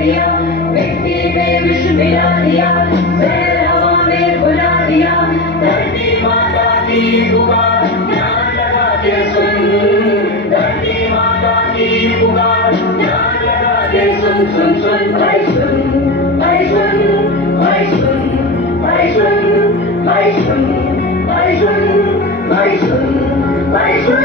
दिया, मिट्टी में विष मिला दिया, जहर हवा में बुला दिया, धरती माता की पुकार ध्यान लगा के सुन, धरती माता की पुकार ध्यान लगा के सुन, सुन सुन भाई सुन, भाई सुन, भाई सुन, भाई सुन, भाई सुन, भाई सुन, भाई सुन, भाई सुन।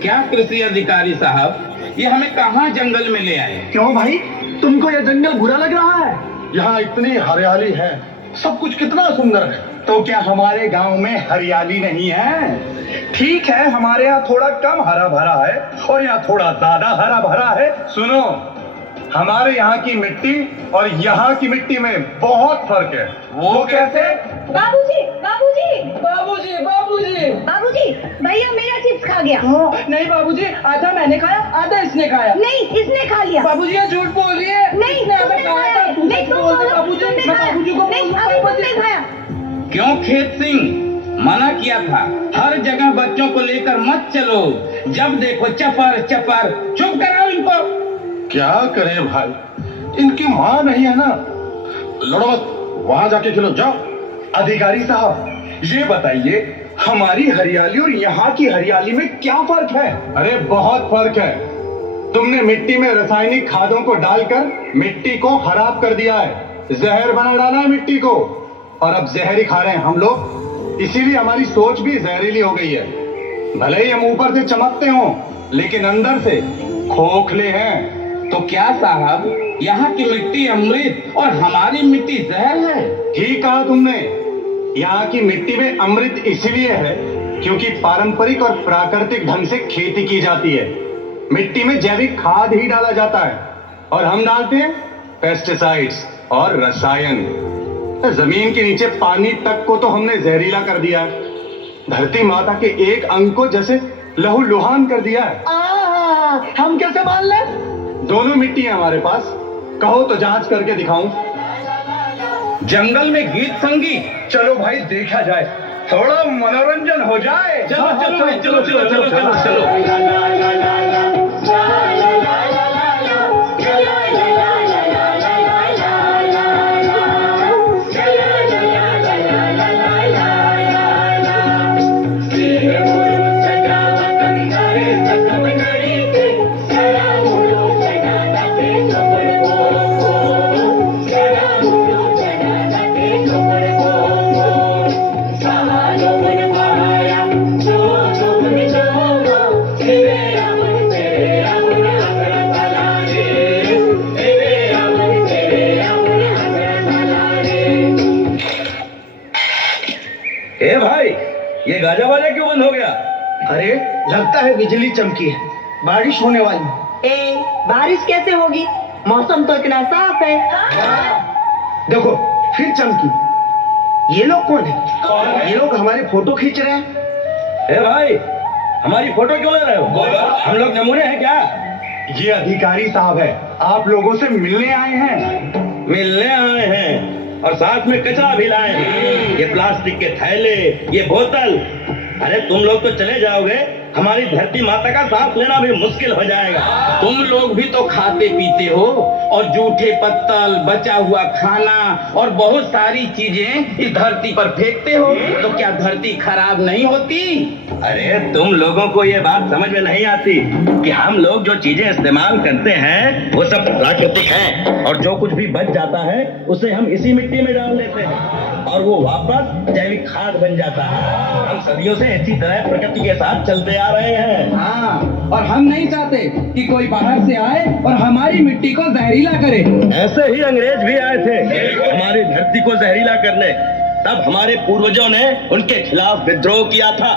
क्या कृषि अधिकारी साहब, ये हमें कहाँ जंगल में ले आए? क्यों भाई, तुमको ये जंगल बुरा लग रहा है? यहाँ इतनी हरियाली है, सब कुछ कितना सुंदर है। तो क्या हमारे गांव में हरियाली नहीं है? ठीक है, हमारे यहाँ थोड़ा कम हरा भरा है और यहाँ थोड़ा ज्यादा हरा भरा है। सुनो, हमारे यहाँ की मिट्टी और यहाँ की मिट्टी में बहुत फर्क है। वो कैसे? बाबूजी, बाबूजी, बाबूजी, बाबूजी, बाबूजी, भैया मेरा चिप्स खा गया। नहीं बाबूजी, आधा मैंने खाया, आधा इसने खाया। नहीं, इसने खा लिया। बाबूजी ये झूठ बोल रही है। नहीं, इसने आधा तुमने खाया था, तू नहीं, सच बोल दे बाबूजी। तुमने मैं खाया। बाबूजी को नहीं, बोलूंगा, अभी बाबूजी। तुमने खाया। क्यों खेत सिंह, मना किया था, हर जगह बच्चों को लेकर मत चलो, जब देखो चपर चपर। चुप कराओ इनको। क्या करें भाई, इनकी माँ नहीं है ना। लड़ो मत, वहां जाके खेलो, जाओ। अधिकारी साहब, ये बताइए, हमारी हरियाली और यहाँ की हरियाली में क्या फर्क है? अरे बहुत फर्क है। तुमने मिट्टी में रासायनिक खादों को डालकर मिट्टी को खराब कर दिया है, जहर बना डाला है मिट्टी को, और अब जहर ही खा रहे हैं हम लोग। इसीलिए हमारी सोच भी जहरीली हो गई है। भले ही हम ऊपर से चमकते हों, लेकिन अंदर से खोखले हैं। तो क्या साहब, यहाँ की मिट्टी अमृत और हमारी मिट्टी जहर है? ठीक कहा तुमने। यहाँ की मिट्टी में अमृत इसलिए है क्योंकि पारंपरिक और प्राकृतिक ढंग से खेती की जाती है। मिट्टी में जैविक खाद ही डाला जाता है और हम डालते हैं पेस्टिसाइड्स और रसायन। जमीन के नीचे पानी तक को तो हमने जहरीला कर दिया है। धरती माता के एक अंग को जैसे लहूलुहान कर दिया है। हम कैसे मान लें? दोनों मिट्टी है हमारे पास, कहो तो जांच करके दिखाऊं। जंगल में गीत संगीत, चलो भाई देखा जाए, थोड़ा मनोरंजन हो जाए। चलो चलो भाई, चलो चलो चलो चलो चलो। ए भाई, ये गाजा बाजा क्यों बंद हो गया? अरे लगता है बिजली चमकी है, बारिश होने वाली। ए, बारिश कैसे होगी? मौसम तो इतना साफ है। देखो फिर चमकी। ये लोग कौन है? ये लोग हमारे फोटो खींच रहे हैं। ए भाई, हमारी फोटो क्यों ले रहे हो? हम लोग नमूने हैं क्या? ये अधिकारी साहब है, आप लोगों से मिलने आए हैं। मिलने आए हैं और साथ में कचरा भी लाए हैं। ये प्लास्टिक के थैले, ये बोतल। अरे तुम लोग तो चले जाओगे, हमारी धरती माता का सांस लेना भी मुश्किल हो जाएगा। तुम लोग भी तो खाते पीते हो और जूठे पत्तल, बचा हुआ खाना और बहुत सारी चीजें इस धरती पर फेंकते हो, तो क्या धरती खराब नहीं होती? अरे तुम लोगों को ये बात समझ में नहीं आती कि हम लोग जो चीजें इस्तेमाल करते हैं वो सब प्राकृतिक हैं, और जो कुछ भी बच जाता है उसे हम इसी मिट्टी में डाल देते हैं और वो वापस जैविक खाद बन जाता है। हम सदियों से इसी तरह प्रकृति के साथ चलते आ रहे हैं। हाँ, और हम नहीं चाहते कि कोई बाहर से आए और हमारी मिट्टी को जहरीला करे। ऐसे ही अंग्रेज भी आए थे हमारी धरती को जहरीला करने, तब हमारे पूर्वजों ने उनके खिलाफ विद्रोह किया था।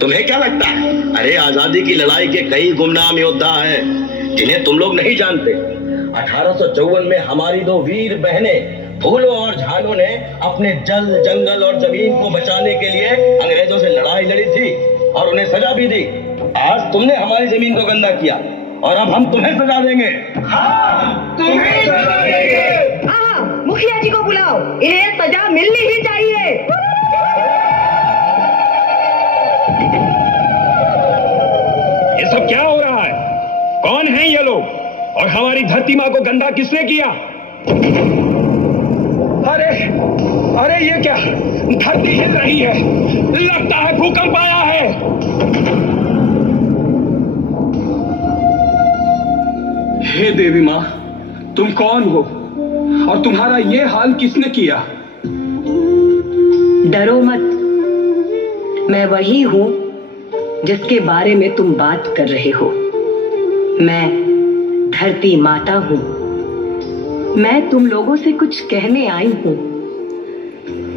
तुम्हें क्या लगता है? अरे आजादी की लड़ाई के कई गुमनाम योद्धा हैं जिन्हें तुम लोग नहीं जानते। 1854 में हमारी दो वीर बहनें फूलों और झालों ने अपने जल, जंगल और जमीन को बचाने के लिए अंग्रेजों से लड़ाई लड़ी थी और उन्हें सजा भी दी। आज तुमने हमारी जमीन को गंदा किया और अब हम तुम्हें सजा देंगे। हाँ, तुम्हें बचाओ, इन्हें सजा मिलनी ही चाहिए। ये सब क्या हो रहा है? कौन है ये लोग और हमारी धरती माँ को गंदा किसने किया? अरे अरे ये क्या, धरती हिल रही है, लगता है भूकंप आया है। हे देवी माँ, तुम कौन हो और तुम्हारा ये हाल किसने किया? डरो मत, मैं वही हूं जिसके बारे में तुम बात कर रहे हो। मैं धरती माता हूं। मैं तुम लोगों से कुछ कहने आई हूं।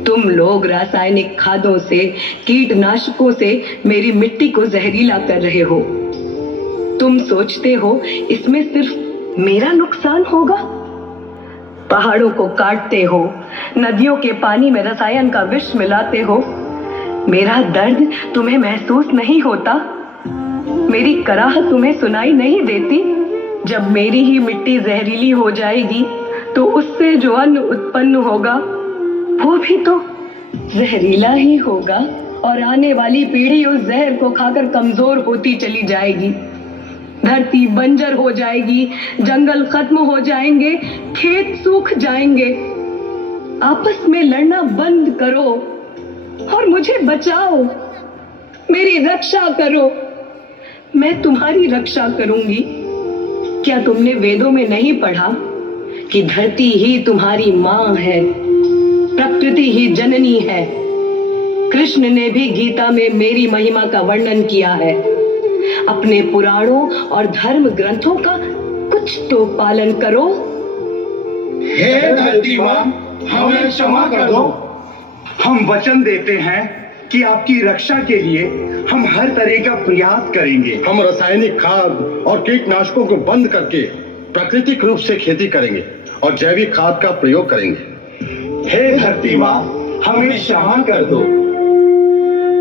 तुम लोग रासायनिक खादों से, कीटनाशकों से मेरी मिट्टी को जहरीला कर रहे हो। तुम सोचते हो इसमें सिर्फ मेरा नुकसान होगा? पहाड़ों को काटते हो, नदियों के पानी में रसायन का विष मिलाते हो। मेरा दर्द तुम्हें महसूस नहीं होता? मेरी कराह तुम्हें सुनाई नहीं देती? जब मेरी ही मिट्टी जहरीली हो जाएगी तो उससे जो अन्न उत्पन्न होगा वो भी तो जहरीला ही होगा, और आने वाली पीढ़ी उस जहर को खाकर कमजोर होती चली जाएगी। धरती बंजर हो जाएगी, जंगल खत्म हो जाएंगे, खेत सूख जाएंगे। आपस में लड़ना बंद करो और मुझे बचाओ, मेरी रक्षा करो। मैं तुम्हारी रक्षा करूंगी। क्या तुमने वेदों में नहीं पढ़ा कि धरती ही तुम्हारी मां है, प्रकृति ही जननी है? कृष्ण ने भी गीता में मेरी महिमा का वर्णन किया है। अपने पुराणों और धर्म ग्रंथों का कुछ तो पालन करो। हे धरती माँ, हमें क्षमा कर दो। हम वचन देते हैं कि आपकी रक्षा के लिए हम हर तरह का प्रयास करेंगे। हम रासायनिक खाद और कीटनाशकों को बंद करके प्राकृतिक रूप से खेती करेंगे और जैविक खाद का प्रयोग करेंगे। हे धरती माँ, हमें क्षमा कर दो।